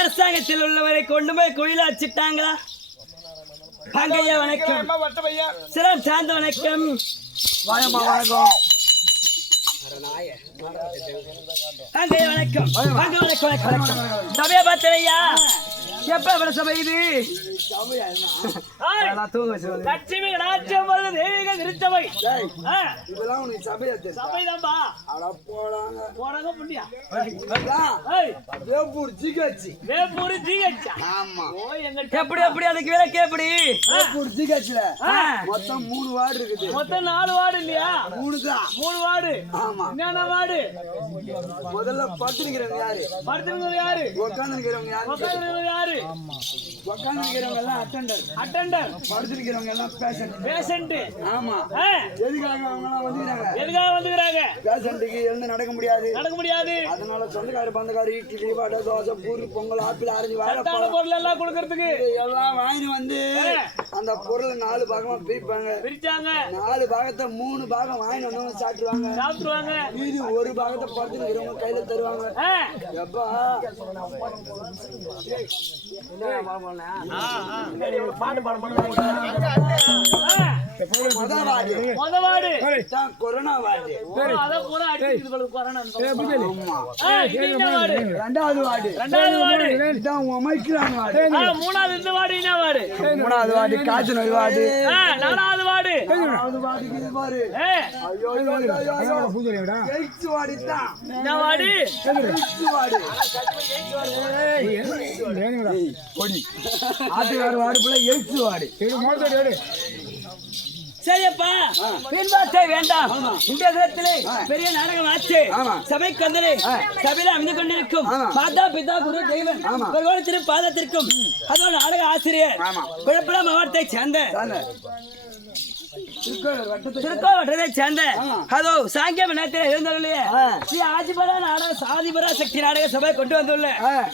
அரசாங்கத்தில் உள்ளவரை கொண்டு போய் கோயில வச்சுட்டாங்களா? வாங்கய்யா வணக்கம். சிறம் சார்ந்த வணக்கம். வணக்கம். வாங்கய்யா வணக்கம். வாங்க வணக்கம் வணக்கம். சபையை பார்த்தலையா? எப்ப வர சபை இது? லட்சுமி ராஜ்யம் தெய்வீக திருச்சபை. இதெல்லாம் உனக்கு சபையா தெரியும்? சபைதான்பா. அட போடாங்க போறாங்க புண்ணியா. வேப்பூர் ஜிஹெச். வேப்பூர் ஜிஹெச். ஆமா. ஓ எங்க எப்படி எப்படி அதுக்கு விலைக்கு எப்படி? வேப்பூர் ஜிஹெச்ல மொத்தம் 3 வார்டு இருக்குது. மொத்தம் 4 வார்டு இல்லையா? 3 தான். 3 வார்டு. ஆமா. என்னென்ன வார்டு? முதல்ல படுத்துக்கிறவங்க யாரு? படுத்துக்கிறவங்க யாரு? உட்கார்ந்துக்கிறவங்க யாரு? உட்கார்ந்துக்கிறவங்க யாரு? உட்கார்ந்துக்கிறவங்க எல்லாம் அட்டெண்டர். அட்டெண்டர். படுத்துக்கிறவங்க எல்லாம் பேஷண்ட். பேஷண்ட். ஆமா. எதுக்காக அவங்க எல்லாம் வந்துக்கிறாங்க? எதுக்காக வந்துக்கிறாங்க? பேஷண்ட்டுக்கு எழுந்து நடக்க முடியாது. நடக்க முடியாது. அதனால சொந்தக்கார பந்தக்கார இட்லி வடை தோசை பூரி பொங்கல் ஆப்பிள் ஆரஞ்சு வாழைப்பழம் பொருள் எல்லாம் கொடுக்கறதுக்கு எல்லாம் வாங்கி வந்து அந்த பொருளை 4 பாகமா பிரிப்பாங்க. பிரிச்சாங்க. 4 பாகத்தை 3 பாகம் வாங்கி வந்தவங்க சாப்பிடுவாங்க. மீதி 1 பாகத்தை படுத்துக்கிறவங்க கையில தருவாங்க. எப்பா கொரோனா வார்டு. ரெண்டாவது வார்டு. Omicron ward. மூணாவது வார்டு. மூணாவது வார்டு காய்ச்சல் நோய் வார்டு. நாலாவது வார்டு. வார்டுக்கு இது பாரு. ஐயோ எய்ட்ஸ் வார்டு தான். என்ன வார்டு? AIDS ward. கொடி ஆட்டுக்கார வார்டு போல எய்ட்ஸ் வார்டு. சரியப்பா, பின்பாட்டை வேண்டாம். இந்த விதத்திலே பெரிய நாடகம் ஆச்சு. சபைக்கு வந்தே சபையில அமைந்து கொண்டிருக்கும் மாதா பிதா குரு தெய்வம் திரு பாதத்திற்கும் அதோட நாடக ஆசிரியர் விழுப்புரம் மாவட்டத்தை சேர்ந்த திருக்கோவட்டத்தை சேர்ந்த அதோ சாங்கிய நேரத்தில் இருந்தவர்களே ஸ்ரீ ஆதிபரா நாடக சாதிபரா சக்தி நாடக சபை கொண்டு வந்துள்ள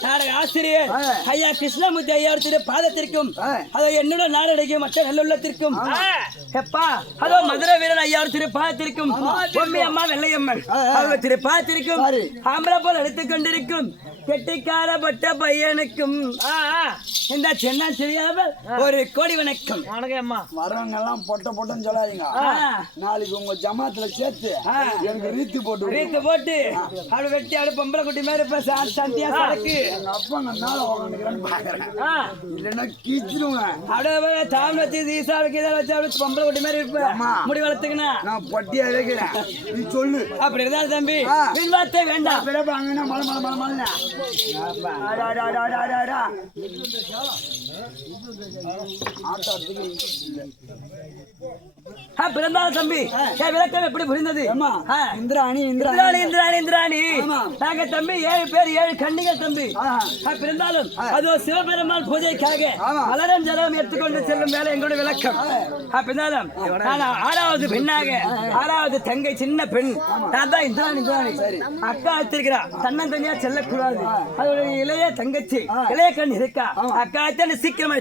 நாடக ஆசிரியர் ஐயா கிருஷ்ணமூர்த்தி ஐயா திரு பாதத்திற்கும் அதோ என்னோட நாடகம் மற்ற நல்லுள்ளத்திற்கும் எப்பா அதோ மதுரை வீரர் ஐயா திரு பாதத்திற்கும் பொம்மி அம்மா வெள்ளையம்மன் அவங்க திரு பாதத்திற்கும் ஆம்பளை போல் எடுத்துக் கொண்டிருக்கும் கெட்டிக்காரப்பட்ட பையனுக்கும் இந்த சின்ன தெரியாமல் ஒரு கோடி வணக்கம். வணக்கம். வரவங்க எல்லாம் பொட்டன்னு சொல்லாதீங்க. நாளைக்கு உங்க ஜமாத்துல சேர்த்து எனக்கு ரீத்து போட்டு அப்படி வெட்டி அப்படி பொம்பளை குட்டி மாதிரி சாந்தியா சாக்கு எங்க அப்பா மேல உட்காந்துக்கிறேன்னு பாக்குறேன். இல்லைன்னா கீச்சிடுவேன். அப்படியே தாமரத்தி தீசாவுக்கு இதை வச்சு அப்படி பொம்பளை குட்டி மாதிரி இருப்பேன். முடி வளர்த்துக்கினா நான் பொட்டியா வைக்கிறேன். நீ சொல்லு. அப்படி இருந்தா தம்பி வார்த்தை வேண்டாம். பிறப்பாங்கன்னா மலை மலை மலை மலை பிறந்தாலும் தம்பி விளக்கம் எப்படி புரிந்தது? இந்திராணி நாங்க தம்பி 7 பேர் 7 கண்ணிகள் தம்பி. பிறந்தாலும் அது சிவபெருமான் பூஜைக்காக மலரம் ஜலம் எடுத்துக்கொண்டு செல்லும் வேலை எங்களோட விளக்கம். பிறந்தாலும் 6வது பெண்ணாக 6வது தங்கை சின்ன பெண் நான் தான் இந்திராணி. அக்கா வச்சிருக்கிறா தன்னந்தனியா செல்லக்கூடாது. அதோட இளைய தங்கச்சி இளைய கண் இருக்கா. அக்கா சீக்கிரமா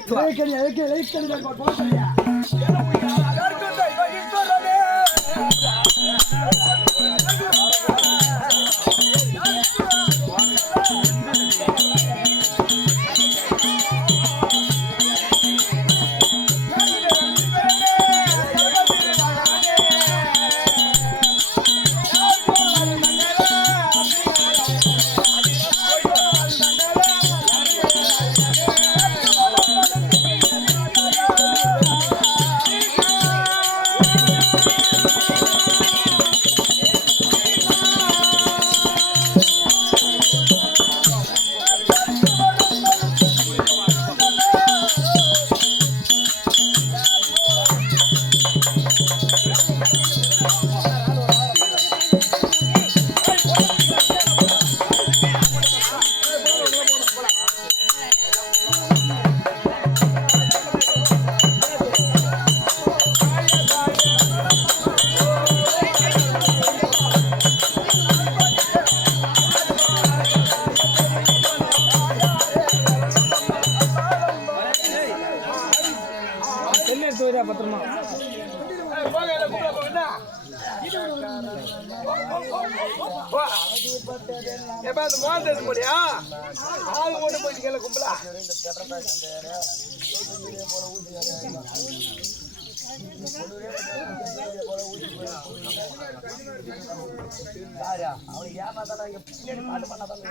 எப்ப அந்த மோதிரம் எடுக்க முடியா ஆளு ஓட்டு போயிட்டு கேள கும்பலா அவனுக்கு ஏமாத்தாடா இங்க பின்னாடி பாட்டு பண்ணாதான்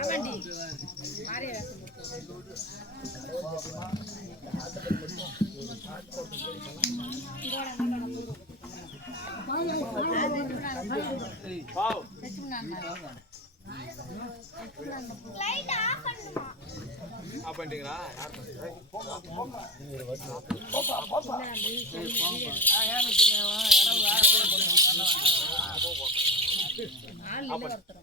பண்ணிட்டீங்களா ஆள்